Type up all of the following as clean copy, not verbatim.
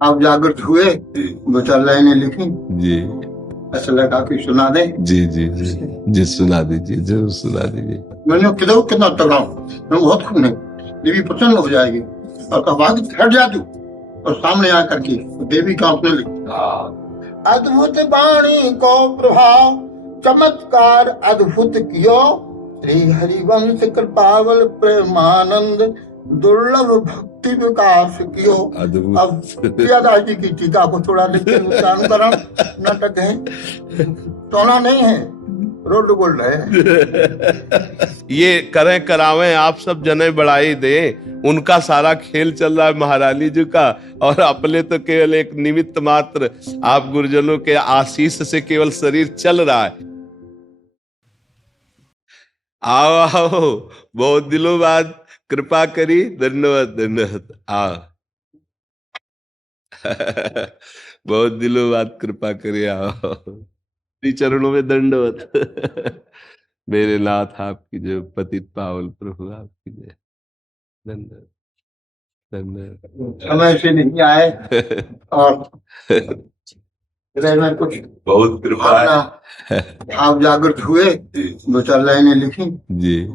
आप जागृत हुए, दो चार लाइनें लिखी, जी ऐसा लगा कि सुना दे। जी जी जी जी सुना दीजिए, जरूर सुना दीजिए। मैंने किधर कितना तगड़ा हूँ, मैं बहुत खून है, देवी प्रसन्न हो जाएगी और कहा कि हट जा तू, और सामने आकर के देवी कांपने लगी। अद्भुत वाणी को प्रभाव, चमत्कार अद्भुत कियो, श्री हरिवंश कृपावल प्रेमानंद, दुर्लभ भक्ति विकास कियो। अब प्रियादास जी की टीका को थोड़ा लिखते अनुकरण नाटक है, टोना नहीं है, रोड गोल्ड है। ये करें करावें आप सब जने बढ़ाई दे, उनका सारा खेल चल रहा है महारानी जी का, और अपने तो केवल एक निमित्त मात्र, आप गुरुजनों के आशीष से केवल शरीर चल रहा है। आओ आओ, बहुत दिनों बाद कृपा करी, धन्यवाद धन्यवाद। आओ बहुत दिनों बाद कृपा करी, आओ, श्री चरणों में दंडवत। मेरे नाथ आपकी जय, पतित पावन प्रभु आपकी जय, धन्यवाद धन्यवाद। समय से नहीं आए और हृदय में कुछ बहुत कृपा है। आप जागृत हुए, दो चार लाइनें लिखी, जी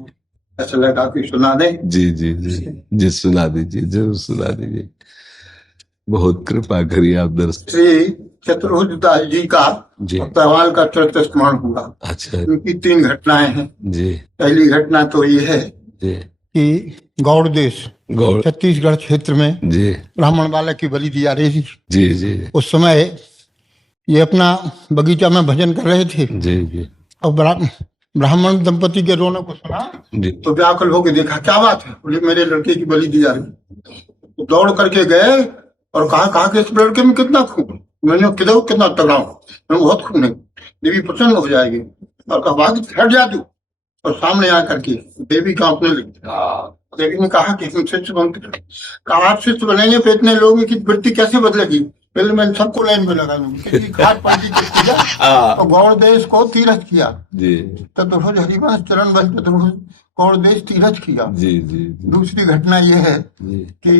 ऐसा लगा कि सुना दे। जी जी जी जी सुना दीजिए, जरूर सुना दीजिए। बहुत कृपा करिए आप दर्शन। श्री चतुर्भुजदास जी का पहवाल का चरित्र स्मरण हुआ। अच्छा उनकी 3 घटनाएं हैं जी। पहली घटना तो ये है जी कि गौड़ देश छत्तीसगढ़ क्षेत्र में जी ब्राह्मण बालक की बलि दी जा रही थी। जी जी उस समय ये अपना बगीचा में भजन कर रहे थे जी जी और ब्राह्मण दंपति के रोने को सुना तो व्याकुल होकर देखा, क्या बात है? बोले मेरे लड़के की बलि दी जा रही। तो दौड़ करके गए और कहा कि इस लड़के में कितना खून। मैंने किधर कितना तगड़ा हूँ, मैं बहुत खून है, देवी प्रसन्न हो जाएगी और कहा कि हट जा तू, और सामने आकर के देवी कांपने लगी। देवी ने कहा कि हम शिष्य बनते, कहा आप शिष्य बनेंगे तो इतने लोगों की वृत्ति कैसे बदलेगी? पहले मैंने सबको लाइन में लगा खाट पार्टी और गौड़ देश को तीरथ किया। चतुर्भुज हरिवंश चरण बल चतुर्भुज गौड़ देश तीरथ किया। दूसरी घटना यह है कि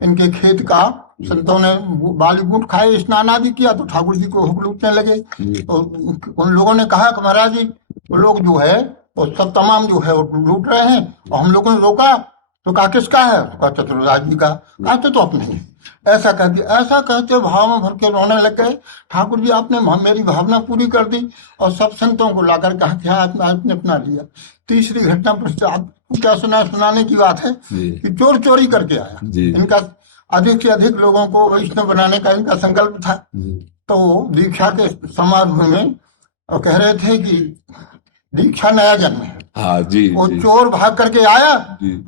इनके खेत का संतों ने बालीगुट खाए, स्नान आदि किया तो ठाकुर जी को हुक लूटने लगे। तो उन लोगों ने कहा कि महाराज जी वो लोग जो है वो सब तमाम जो है वो लूट रहे हैं और हम लोगों ने रोका। तो कहा किसका है? कहा चतुर्दास जी का। कहा तो अपने ही। ऐसा कहते भाव में भर के रोने लग गए। ठाकुर जी आपने मेरी भावना पूरी कर दी और सब संतों को लाकर कहा कि आपने अपना लिया। तीसरी घटना आपको क्या सुनाने की बात है कि चोर चोरी करके आया। इनका अधिक से अधिक लोगों को वैष्णव बनाने का इनका संकल्प था। तो दीक्षा के समारोह में और कह रहे थे कि दीक्षा नया जन्म है। हाँ जी। वो चोर भाग करके आया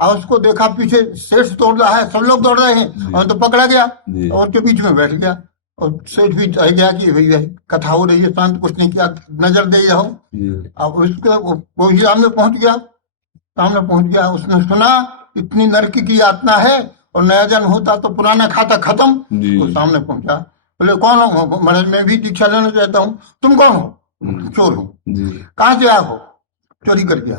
और उसको देखा पीछे सेठ दौड़ रहा है, सब लोग दौड़ रहे हैं और तो पकड़ा गया और के बीच में बैठ गया और सेठ भी रह गया कि भैया कथा हो रही है, शांत कुछ नहीं किया, नजर दे जाओ। अब उसको वो सामने पहुंच गया, उसने सुना इतनी नरक की यातना है और नया जन्म होता तो पुराना खाता खत्म। वो सामने पहुंचा, बोले कौन हो? महाराज मैं भी दीक्षा लेना चाहता हूँ। तुम कौन हो? चोर हूँ। कहाँ से आए हो? चोरी कर दिया।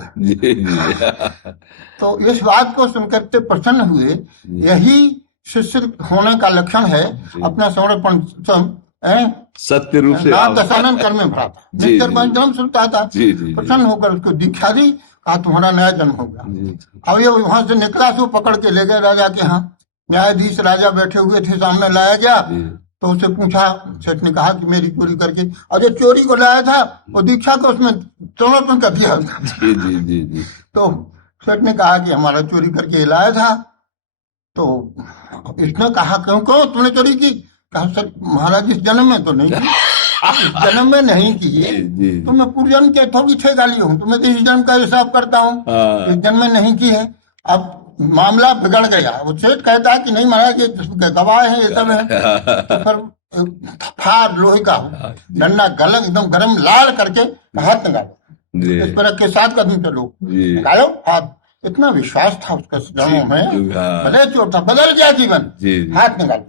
तो इस बात को सुनकर के प्रसन्न हुए। यही शिष्य होने का लक्षण है। अपना समर्पण सत्य रूप से दशानन कर्म में भरा था, नित्य पंचम सुनता था। प्रसन्न होकर उसको दीक्षा दी, कहा तुम्हारा नया जन्म हो गया। अब ये वहां से निकला तो पकड़ के ले गए राजा के यहाँ। न्यायाधीश राजा बैठे हुए थे, सामने लाया गया तो उससे पूछा, सेठ ने कहा कि मेरी चोरी करके, अरे चोरी को लाया था वो दीक्षा को उसमें समर्पण कर दिया। तो सेठ ने कहा कि हमारा चोरी करके लाया था। तो इसने कहा क्यों तुमने चोरी की? कहा सर महाराज इस जन्म में तो नहीं की, इस जन्म में नहीं की, तो मैं पूर्व जन्म के थोड़ी ठेगाली हूँ, तो मैं तो इस जन्म का हिसाब करता हूँ, इस जन्म में नहीं की है। अब मामला बिगड़ गया। वो सेठ कहता है कि नहीं महाराज ये गवाह है, ये सब है। तो फिर फार लोहे का डंडा गलम एकदम गरम लाल करके हाथ निकालो, इस पर के 7 कदम चलो, निकालो हाथ। इतना विश्वास था उसका जन्मों में, भले चोर था, बदल गया जीवन। हाथ निकालो,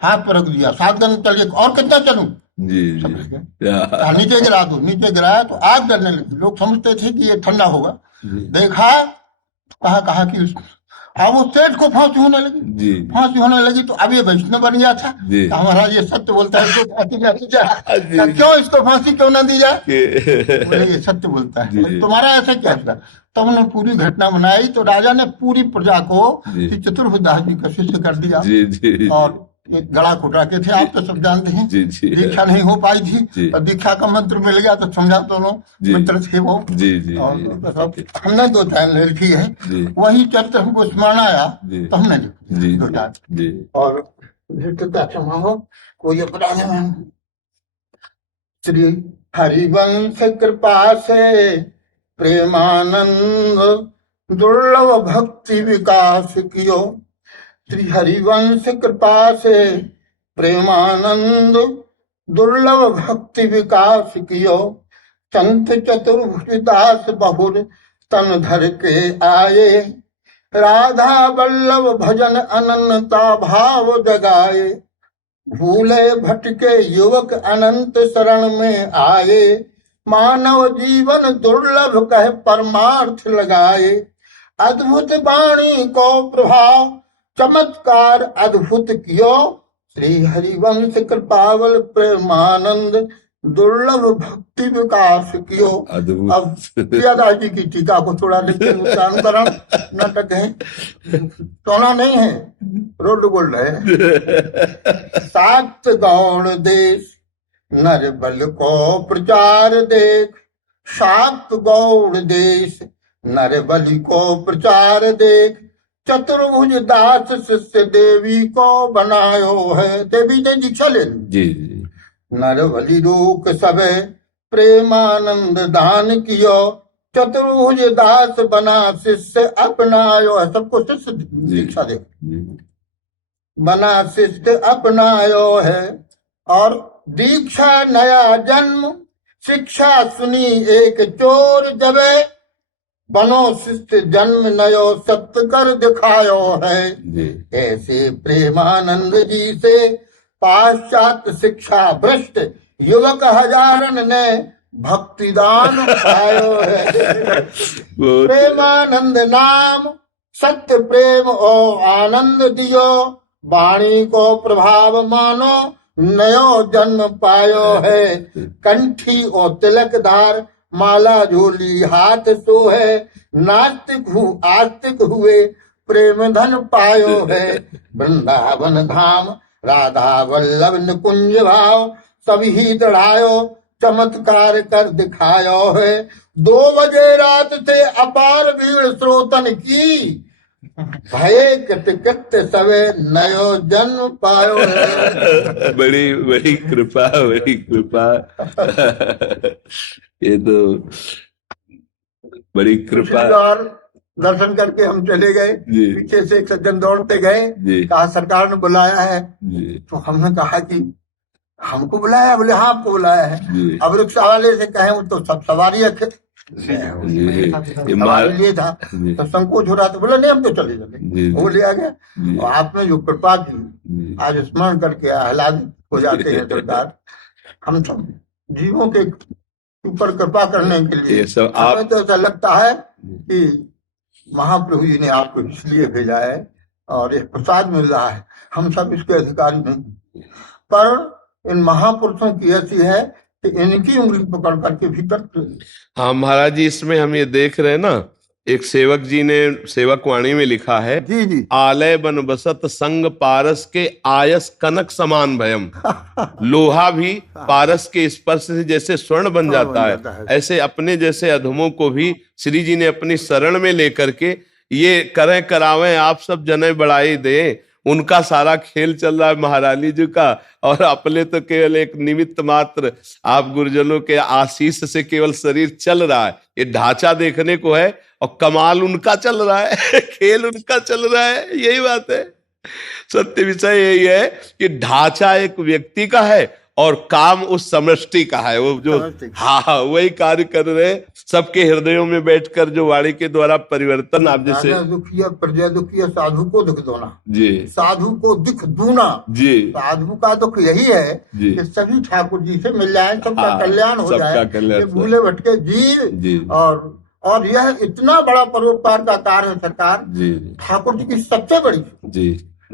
हाथ पर रख दिया, 7 कदम चलिए, और कितना चलूं? नीचे गिरा दो। नीचे गिराया तो आग जलने लगी। लोग समझते थे कि ये ठंडा होगा। देखा, कहा कि अब वो सेठ को फांसी होने लगी। जी फांसी होने लगी तो अब ये वैष्णव बन गया था। जी तो हमारा ये सत्य बोलता है, इसको फांसी ना दी जाए। जी क्यों इसको फांसी क्यों ना दी जाए? बोले कि ये सत्य बोलता है। जी बोले, तुम्हारा ऐसा क्या था? तब उन्होंने पूरी घटना बनाई तो राजा ने पूरी प्रजा को जी चतुर्भुजदास जी का शिष्य कर दिया। जी जी और एक गड़ा कुटरा के थे, आप तो सब जानते हैं। जी जी दीक्षा नहीं हो पाई थी जी और दीक्षा का मंत्र मिल गया तो समझा दोनों जी मित्र थे वो। जी जी और जी सब हमने 2 लाइन लिखी है, जी वही चरित्र हमको स्मरण आया जी तो हमने लिखी जी 2 लाइन। जी और धृतता क्षमा हो कोई अपराध नहीं। श्री हरिवंश कृपा से प्रेमानंद दुर्लभ भक्ति विकास कियो। श्री हरिवंश कृपा से प्रेमानंद दुर्लभ भक्ति विकास कियो। संत चतुर्भुज दास बहुर तन धर के आए। राधा वल्लभ भजन अनन्यता भाव जगाए। भूले भटके युवक अनंत शरण में आए। मानव जीवन दुर्लभ कह परमार्थ लगाए। अद्भुत वाणी को प्रभाव चमत्कार अद्भुत कियो। श्री हरिवंश कृपावल प्रेमानंद दुर्लभ भक्ति विकास कियो। अब प्रियादास जी की टीका को थोड़ा लेकिन उसका अनुकरण नाटक है, सोना नहीं है, रोड गोल्ड है। सात गौण देश नर बल को प्रचार देख। सात गौण देश नर बलि को प्रचार देख। चतुर्भुज दास शिष्य देवी को बनायो है। देवी ने दीक्षा ले ली। जी जी नर बलि रोक सबे प्रेमानंद दान कियो। चतुर्भुज दास बना शिष्य अपनायो है। सबको शिष्य दीक्षा दे बना शिष्य अपनायो है। और दीक्षा नया जन्म शिक्षा सुनी एक चोर जबे। बनो शिष्य जन्म नयो सत्य कर दिखायो है। ऐसे प्रेमानंद जी से पाश्चात्य शिक्षा भ्रष्ट युवक हजारन ने भक्ति दान पायो है। प्रेमानंद नाम सत्य प्रेम और आनंद दियो। वाणी को प्रभाव मानो नयो जन्म पायो है। कंठी और तिलकदार माला झोली हाथ सो है। नास्तिक आस्तिक हुए प्रेम धन पायो है। वृंदावन धाम राधा वल्लभ निकुंज भाव सभी दढ़ायो चमत्कार कर दिखायो है। 2 बजे रात से अपार भीड़ श्रोतन की। भये कृत सवे नयो जन्म पायो है। बड़ी बड़ी कृपा बड़ी कृपा। ये तो बड़ी कृपा। दर्शन करके हम चले गए। पीछे से एक सज्जन दौड़ते गए, कहा सरकार ने बुलाया है। तो हमने कहा कि हमको बुलाया? बोले हाँ आपको बुलाया है। अब रिक्शा वाले से कहें तो सब सवारी लिए था तो संकोच हो रहा था। बोले नहीं हम तो चले चले, वो ले आ गया। और आपने जो कृपा की आज स्मरण करके आह्लादित हो जाते हैं सरकार। हम सब जीवों के ऊपर कृपा करने के लिए हमें तो ऐसा लगता है कि महाप्रभु जी ने आपको इसलिए भेजा है और ये प्रसाद मिल रहा है। हम सब इसके अधिकारी नहीं, पर इन महापुरुषों की ऐसी है कि इनकी उंगली पकड़ करके भीतर। हाँ महाराज जी, इसमें हम ये देख रहे हैं ना, एक सेवक जी ने सेवक वाणी में लिखा है, जी जी, आलय बन बसत संग पारस के आयस कनक समान भयम। लोहा भी पारस के स्पर्श से जैसे स्वर्ण बन जाता है, ऐसे अपने जैसे अधमों को भी श्री जी ने अपनी शरण में लेकर के ये करें करावें आप सब जने बढ़ाई दे। उनका सारा खेल चल रहा है महारानी जी का, और अपने तो केवल एक निमित्त मात्र, आप गुरुजनों के आशीष से केवल शरीर चल रहा है। ये ढांचा देखने को है और कमाल उनका चल रहा है, खेल उनका चल रहा है। यही बात है, सत्य विषय यही है कि ढांचा एक व्यक्ति का है और काम उस समष्टि का है। वो जो हाँ वही कार्य कर रहे हैं सबके हृदयों में बैठकर, जो वाणी के द्वारा परिवर्तन। आप जैसे दुखिया प्रजा दुखिया साधु को दुख दोना जी, साधु को दुख दूना जी। साधु का दुख यही है कि सभी ठाकुर जी से मिल जाए, सबका कल्याण हो जाए। भूले भटके जीव और और यह इतना बड़ा परोपकार का कार्य है सरकार। जी ठाकुर जी की सबसे बड़ी, जी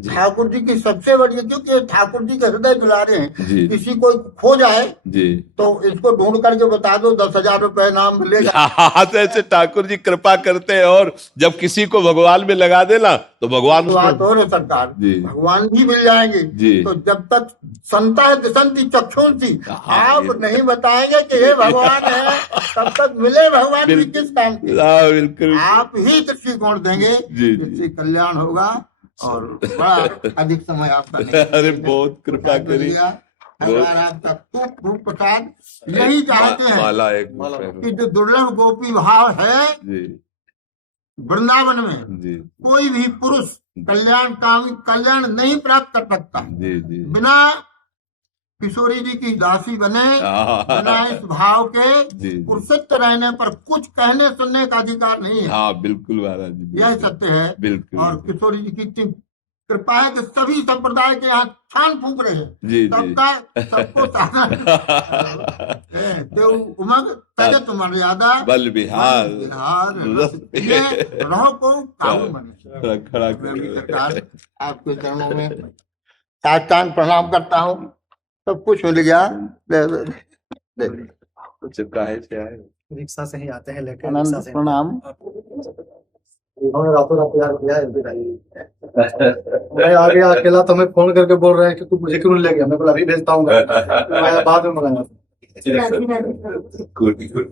ठाकुर जी की सबसे बड़ी है, क्योंकि ठाकुर जी के हृदय दुलारे हैं। जी किसी को खो जाए जी। तो इसको ढूंढ करके बता दो, 10,000 रुपए नाम मिलेगा। हाँ, तो ऐसे ठाकुर जी कृपा करते हैं, और जब किसी को भगवान में लगा देना तो भगवान बात हो रही सरकार, जी भगवान भी मिल जाएंगे। जी। तो जब तक संता है दिशंती चक्षुंसी, हाँ, आप नहीं बताएंगे कि ये भगवान है, तब तक मिले भगवान भी किस काम के। बिल्कुल आप ही दृष्टिकोण देंगे, जी इससे कल्याण होगा और बड़ा अधिक समय आपका नहीं। अरे बहुत कृपा करी, सरकार आपका खूब खूब प्रसाद। यही चाहते हैं माला एक कि जो दुर्लभ गोपी भाव है जी वृंदावन में, जी कोई भी पुरुष कल्याण नहीं प्राप्त कर सकता जी जी। बिना किशोरी जी की दासी बने, बिना इस भाव के जी पुरुषत्व रहने पर कुछ कहने सुनने का अधिकार नहीं है। हाँ बिल्कुल महाराज जी, यह सत्य है। बिल्कुल। और किशोरी जी की इतनी कृपा है कि सभी संप्रदाय के यहाँ छान फूंक रहे हैं। जी सबका सबको देव उमंग तजत मर्यादा बल बिहार बिहार रहो को काबू बने। खड़ा मैं भी सरकार आपके चरणों में साष्टांग प्रणाम करता हूँ। सब कुछ मिल गया। चुका है से आए रिक्शा से ही आते हैं लेकर। आनंद प्रणाम। उन्होंने रातों रात यार किया है। मैं आ गया अकेला, तो मैं फोन करके बोल रहे हैं कि तू मुझे क्यों नहीं ले गया। मैं बोला अभी भेजता हूँ, मैं बाद में मंगाया। Good good.